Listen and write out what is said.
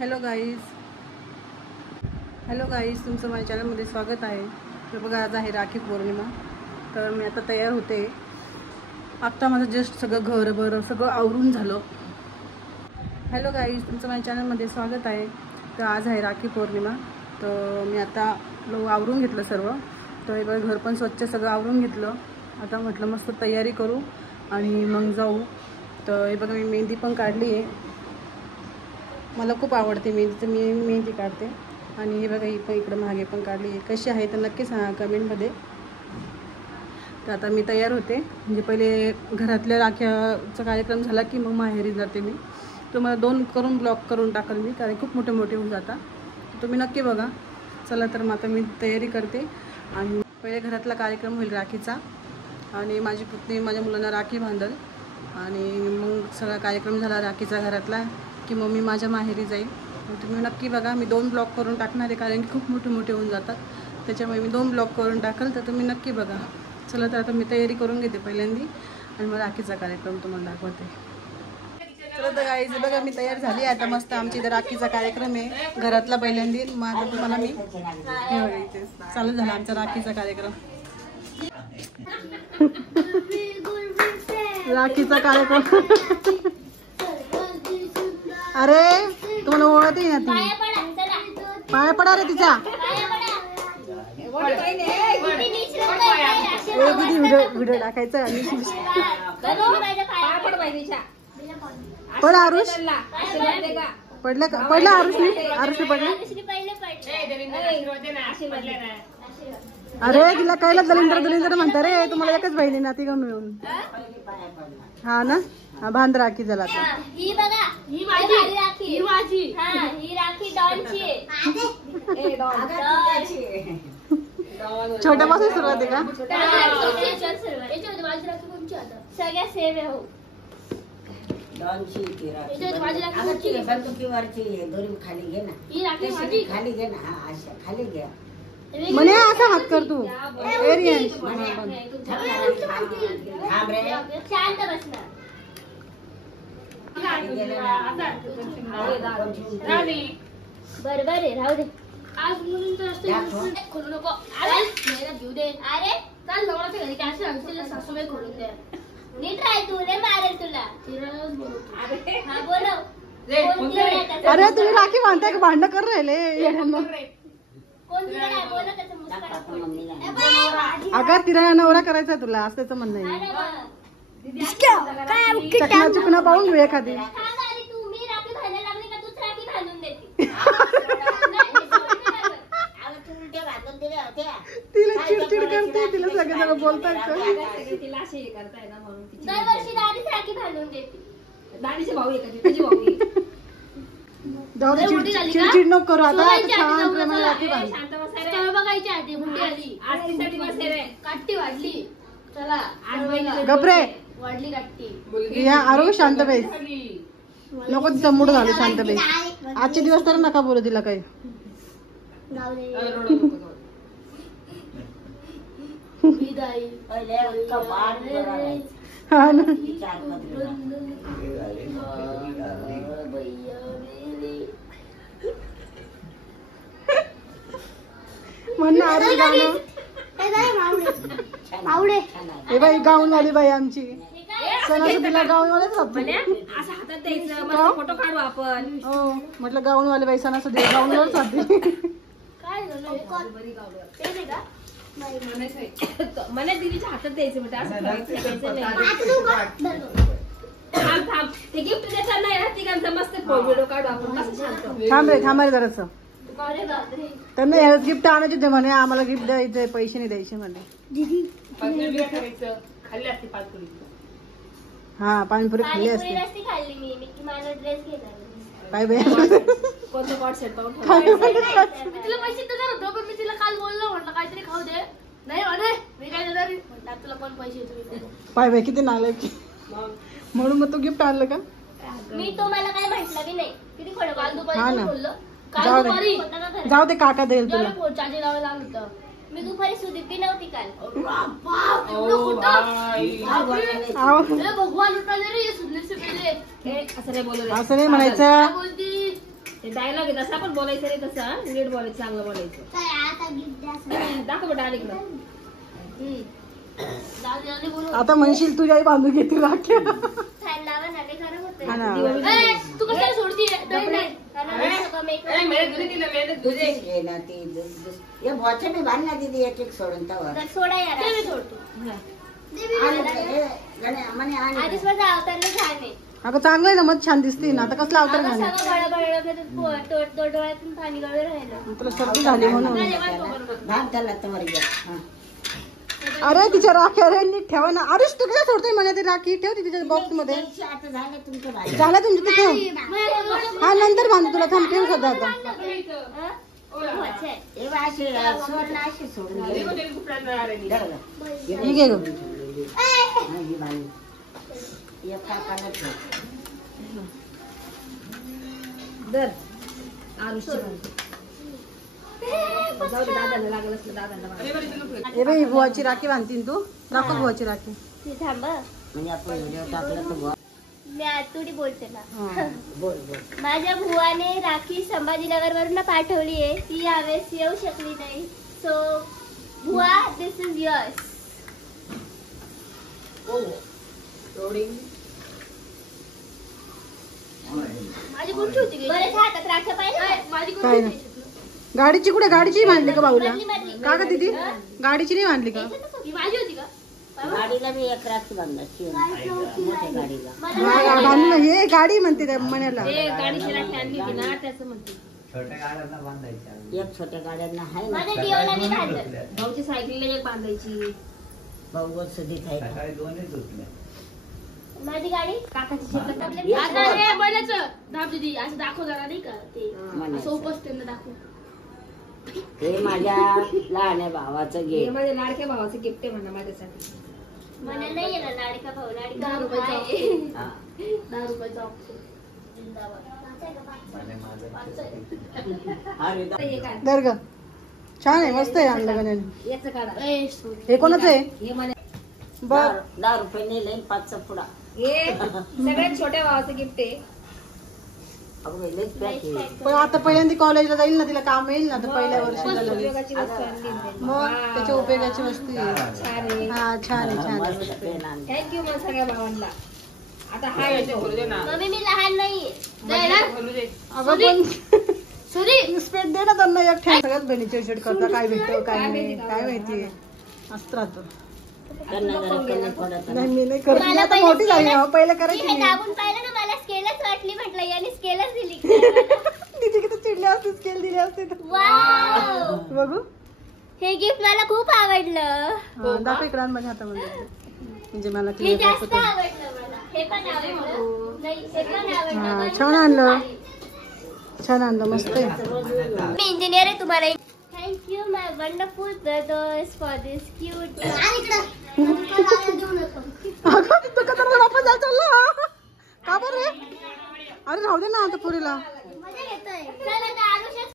Hello guys तुमचं माझ्या चॅनलमध्ये स्वागत आहे. तर बघा आज आहे राखी पौर्णिमा. तर मी आता तयार होते. आत्ता माझं जस्ट सगळं घरभर सगळं आवरून झालं. हॅलो गाईज तुमचं माझ्या चॅनलमध्ये स्वागत आहे. तर आज आहे राखी पौर्णिमा. तर मी आता आवरून घेतलं सर्व. तर हे बघा घर पण स्वच्छ सगळं आवरून घेतलं. आता म्हटलं मस्त तयारी करू आणि मग जाऊ. तर हे बघा मी मेहंदी पण काढली आहे. मला खूप आवडते मेहंदी, तर मी मेहंदी काढते. आणि हे बघा ही पण इकडं मागे पण काढली आहे. कशी आहे तर नक्की सांगा कमेंटमध्ये. तर आता मी तयार होते. म्हणजे पहिले घरातल्या राख्याचा कार्यक्रम झाला की मग माहेरी जाते मी. तर मला 2 करून ब्लॉक करून टाकल मी, कारण खूप मोठे मोठे होऊन जातात. तर तुम्ही नक्की बघा. चला तर मग आता मी तयारी करते. आणि पहिले घरातला कार्यक्रम होईल राखीचा, आणि माझी पुतणी माझ्या मुलांना राखी बांधल. आणि मग सगळा कार्यक्रम झाला राखीचा घरातला की मग मी माझ्या माहेरी जाईल. तुम्ही नक्की बघा. मी 2 ब्लॉक करून टाकणार आहे, कारण की खूप मोठे मोठे होऊन जातात. त्याच्यामुळे मी 2 ब्लॉक करून टाकल. तर तुम्ही नक्की बघा. चला तर आता मी तयारी करून घेते पहिल्यांदी, आणि मग राखीचा कार्यक्रम तुम्हाला दाखवते. चला तर गाईज बघा मी तयार झाली. आता मस्त आमची इथं राखीचा कार्यक्रम आहे घरातला पहिल्यांदी. मग तुम्हाला मी हे बघायचे चालू झाला आमचा राखीचा कार्यक्रम. राखीचा कार्यक्रम. अरे तुम्हाला ओळखते ना ती. पाया पडा रे तिचा. व्हिडिओ टाकायचा. पड आरुष. पडलं का? पडलं आरुषने. आरुषने पडलं. अरे तिला कळलं दलिंदर म्हणता रे. तुम्हाला एकच बहिणी ना ती घेऊन मिळून. हा ना. हा बांध राखी झाला. ही बघा ही माझी राखी. ही माझी. हां ही राखी डॉनची आहे. छोट्यापासून सुरुवात आहे का? याच्यामध्ये माझी राखी कोणची आता? सगळ्या सेम आहे. हो डॉनची ती राखी. याच्यामध्ये माझी राखी कोणची आहे? बंदुकीवरची दोरी खाली घे ना. ही राखी माझी. खाली घे ना. हा अशा खाली घे. म्हणे असा हात कर तू. एरियन्स थांब रे. शांत बस ना. बरोबर आहे. राहू दे. आज म्हणून तर खोलू नको. अरे घेऊ दे. अरे चाल नवराच्या घरी काय सांगशील सासूबाई खोलून द्या. नीट राह तू रे. मारेल तुला. हा बोलव. अरे तुम्ही राखी बांधताय का? भांडण कर राहिले. कोण तुला काय बोलत त्याचं मुस्कान. अगं तिला नवरा करायचा तुला असं त्याचं म्हणणं आहे. चकना चुकना पाहून घेऊ एखादी. तुम्ही राखी बांधायला लागली का? तूच राखी बांधून देते. तिला चिडचिड करते. तिला सगळे जण बोलतात दरवर्षी दादीच राखी बांधून देते. दादीचे भाऊ एखादी. जाऊ दे. चिडचिड नको करू. आता छान प्रेमाने राखी बांध. बघायची आधी बुंडी आली. आज तिसरा दिवस आहे रे. काठी वाढली. चला गपरे. वाढली काठी. या आरो शांत बैस. नको तिचा मूड झालं. शांत बैस. आजचे दिवस तर नका बोलू तिला काही. हा ना. म्हणणं आरुष गाणं. हे बाई गाऊन वाली बाई आमची. सणासुदीला गाऊन वालेच राहतो. असं हातात द्यायचं. मस्त फोटो काढू आपण. हो म्हटलं गाऊन वाली बाई सणासुदीला गाऊन वरच राहते. काय मला दिदीच्या हातात द्यायचं म्हणजे असं थांब. ते गिफ्ट देताना नाही ना तिघांचा मस्त व्हिडिओ काढू आपण. कसं शांत. थांब रे जरासं. त्यांना ह्याच गिफ्ट आणायचे होते म्हणे. आम्हाला गिफ्ट द्यायचंय, पैसे नाही द्यायचे म्हणे. खाल्ली असते पाचपुरी. हा पाणीपुरी खाल्ली असते. खाल्ली मी. मिकी माझा ड्रेस घेणार. काय बाई कोणतं कॉट सेट पाहून मी तिला पैसे देणार होतो, पण मी तिला काल बोललो म्हटलं काहीतरी खाऊ दे. नाही म्हणे मी काय देणार म्हटलं. तुला कोण पैसे देतो? पाय बाई किती नालायक. म्हणून मग तू गिफ्ट आणलं का? मी तुम्हाला काय म्हटलं की नाही. किती खोडं काल हा ना. दुपारी बोललो. काल दुपारी जाऊ दे काका देईल तुला. चार्जे लावायला लागलं होतं. मी दुपारी सुदीप्ती नव्हती काल. भगवान उठवले रे सुदीप से पहिले. असं नाही बोलू. असं नाही म्हणायचं. बोलती ते डायलॉग आहे तसा पण बोलायचं नाही तसा नीट बोलायचं चांगलं बोलायचं. दाखव डायरेक्ट आता म्हणशील तुझी आई बांधून घेते राखी. हा ना. तू कशाला सोडती घे ना ती ये भोचे मी बांध ना दीदी एक एक सोडून तवर सोडा यार मी सोडतो आधीच माझा अवतार नाही छान आहे. अगं चांगलं आहे ना मग छान दिसते ना. आता कसला अवतार घालणार? डोळ्यातून पाणी गळून राहिलं. तुला सर्दी झाली म्हणून. भाग त्याला तवर घ्या. अरे तिच्या राखी अरे नीट ठेवा ना. अरे तू काय सोडतोय म्हणे ती राखी ठेव ती तिच्या बॉक्स मध्ये. आता झालं तुमचं भाजी. झालं तुमचं ते ठेव. हा नंतर बांधू तुला. थांब ठेव सध्या आता. हे बा अशी सोड ना अशी सोडून घे. हे घे गं. ही बांध. एक काकाला ठेव. दर आरुषची जाऊ दे दादाला लागलं असलं दादाला हे बाई बुवाची राखी बांधतीन तू. दाखव बुवाची राखी. थांब म्हणजे आपण व्हिडिओ टाकला तर बुवा. मी आतुडी बोलते ना. बोल बोल. माझ्या बुवाने राखी संभाजीनगर वरून पाठवली आहे. ती यावेळेस येऊ शकली नाही. सो बुवा दिस इज युअर्स. माझी कोणती होती बरेच हातात राख्या पाहिजे. माझी काय कोणती ना. होती? गाडीची कुठे गाडीची बांधली का बाऊला? बांधली. का ग दीदी गाडीची नाही बांधली का? ही माझी होती का? गाडीला बी एक राखी बांधायची मोठ्या गाडीला. बांधून हे गाडी म्हणते त्या मण्याला. ते गाडीची राखी आणली होती ना त्याचं म्हणते. एक छोट्या गाड्यांना आहे ना. माझ्या जीवनाला मी बांधलं. भाऊची सायकलीला एक बांधायची. भाऊ सुधीत आहे. माझी गाडी काकाची शेतात आता हे बनायचं दाब दीदी असं दाखव जरा नाही का ते असं उपसते ना दाखव. हे माझ्या लहान भावाचं हे घे. माझ्या लाडक्या भावाचं गिफ्ट आहे म्हणा माझ्यासाठी. मला नाही येणार लाडका भाऊ. लाडका 10 भाऊ रुपयाचा आहे. हा. 10 रुपयाचा ऑप्शन. जिंदाबाद. अरे दा- हे काय दर ग. छान आहे मस्त आहे आणलं गण्याने. याचं काढा. ए, सोड. हे कोणाचं आहे? हे म्हणे बर 10 रुपये नेले 5चा पुडा. हे सगळ्यात छोट्या भावाचं गिफ्ट आहे. अगं बाई, लईच पॅक आहे. पण आता पहिल्यांदा कॉलेजला जाईल ना तिला काम येईल ना तर पहिल्या वर्षाला लगेच. उपयोगाची वस्तू आणली त्यांनी. मग त्याच्या उपयोगाची वस्तू आहे. छान आहे. हा छान आहे छान आहे. मस्त पेन आणले. थँक्यू मग सगळ्या भावांना. आता हा येतो. मम्मी मी लहान नाहीये. अगं पण रिस्पेक्ट दे ना त्यांना. एक ठेव सगळ्यात बहिणीची चिड करता काय भेटतं काय नाही काय माहिती असत राहतं. त्यांना जरा कमी पडत नाही मी नाही करत. मी आता मोठी झाली ना पहिलं करायची हे मी. दाबून पाहिलं ना मला स्केलच वाटली म्हटलं याने स्केलच दिली. तिथे किती चिडले असते स्केल दिले असते तर. वाव बघू हे गिफ्ट मला खूप आवडलं. हा, दाखव इकडे आण माझ्या हातामध्ये. म्हणजे मला हे क्लिअर जास्त दाखवतो. आवडलं मला. हे पण आवडलं. नाही हे पण आवडलं. हा, पण छान आणलं. छान आणलं मस्त आहे. मी इंजिनियर आहे तुम्हाला. Thank you my wonderful brothers for this cute.